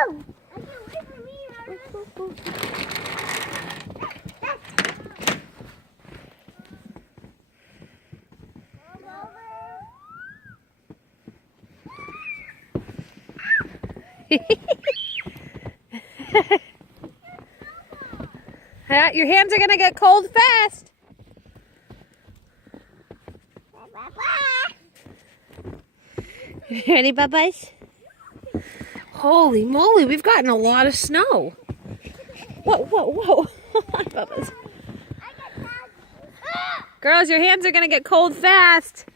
No! I can't wait for me, Your hands are going to get cold fast. Ready, Bubba's? Holy moly, we've gotten a lot of snow. Whoa, whoa, whoa. Bubba's. Girls, your hands are going to get cold fast.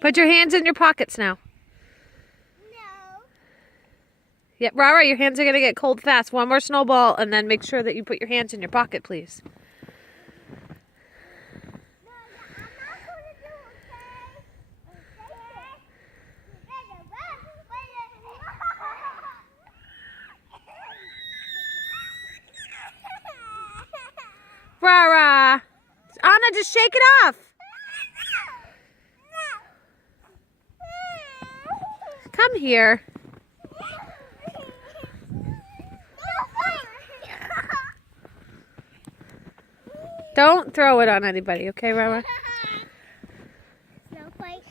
Put your hands in your pockets now. No. Yep, Rara, your hands are going to get cold fast. One more snowball, and then make sure that you put your hands in your pocket, please. Rara! Anna, just shake it off. Come here. Don't throw it on anybody, okay, Rara? Snow fight.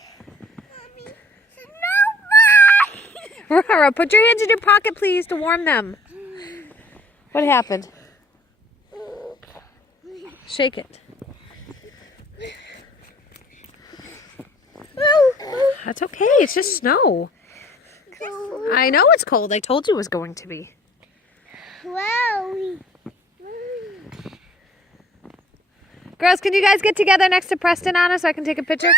Mommy, snow fight! Rara, put your hands in your pocket, please, to warm them. What happened? Shake it. That's okay. It's just snow. I know it's cold. I told you it was going to be. Wow. Girls, can you guys get together next to Preston, Anna, so I can take a picture?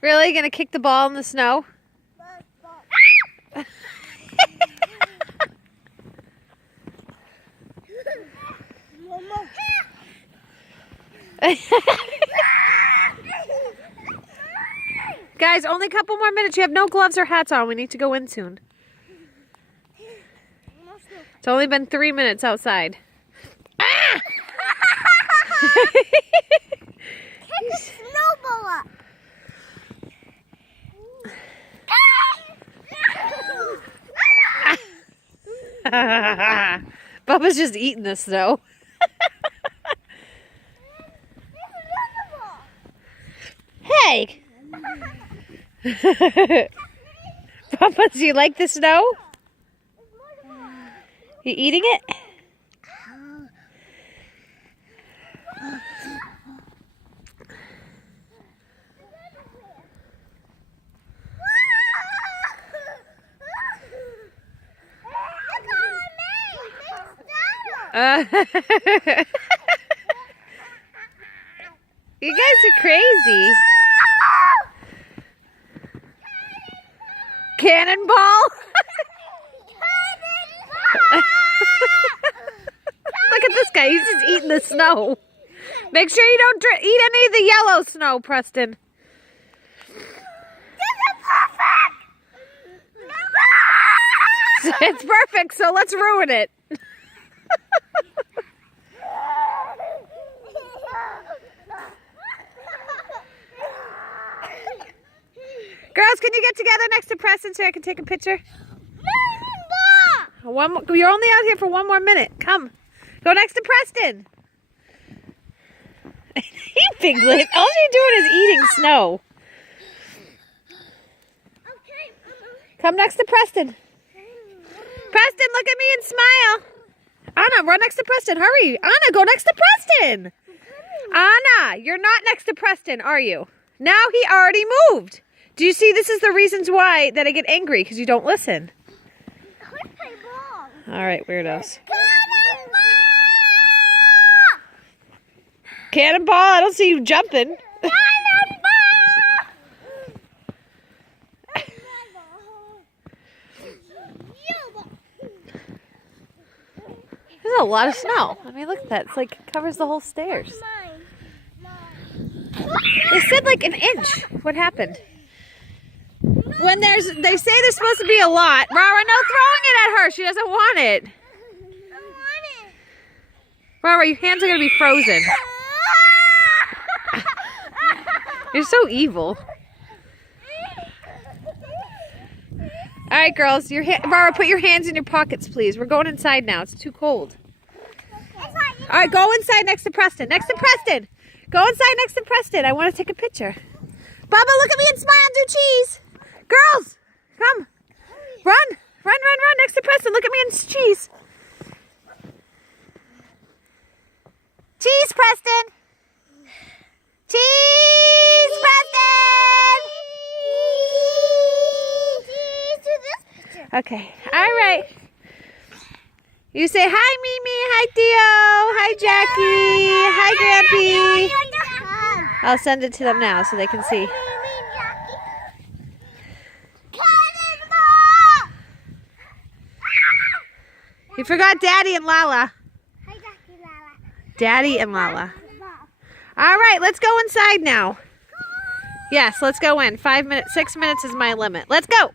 Really? Gonna kick the ball in the snow? Guys, only a couple more minutes. You have no gloves or hats on. We need to go in soon. It's only been 3 minutes outside. Ah! Pick a snowball up. Bubba's just eating the snow. Hey! Bubba, do you like the snow? You eating it? You guys are crazy. Cannonball? Look at this guy. He's just eating the snow. Make sure you don't eat any of the yellow snow, Preston. It's perfect, so let's ruin it. Girls, can you get together next to Preston so I can take a picture? You're only out here for 1 more minute. Come. Go next to Preston. Hey, Piglet. All you're doing is eating snow. Come next to Preston. Preston, look at me and smile. Anna, run next to Preston. Hurry. Anna, go next to Preston. Anna, you're not next to Preston, are you? Now he already moved. Do you see this is the reasons why that I get angry, because you don't listen. All right, weirdos. Cannonball! Cannonball, I don't see you jumping. There's a lot of snow. I mean, look at that. It's like covers the whole stairs. They said like an inch. What happened? When they say there's supposed to be a lot. Rara, no throwing it at her. She doesn't want it. Rara, your hands are going to be frozen. You're so evil. All right, girls. Rara, put your hands in your pockets, please. We're going inside now. It's too cold. All right, go inside next to Preston. Next to Preston. Go inside next to Preston. I want to take a picture. Bubba, look at me and smile. Do cheese. Girls, come. Run. Run, run, run next to Preston. Look at me and cheese. Cheese, Preston. Cheese, Preston. Okay. All right. You say hi, Mimi. Hi, Theo. Hi, Jackie. Hi, Grampy. I'll send it to them now so they can see. You forgot Daddy and Lala. Hi, Jackie, Lala. Daddy and Lala. All right, let's go inside now. Yes, let's go in. 5 minutes, 6 minutes is my limit. Let's go.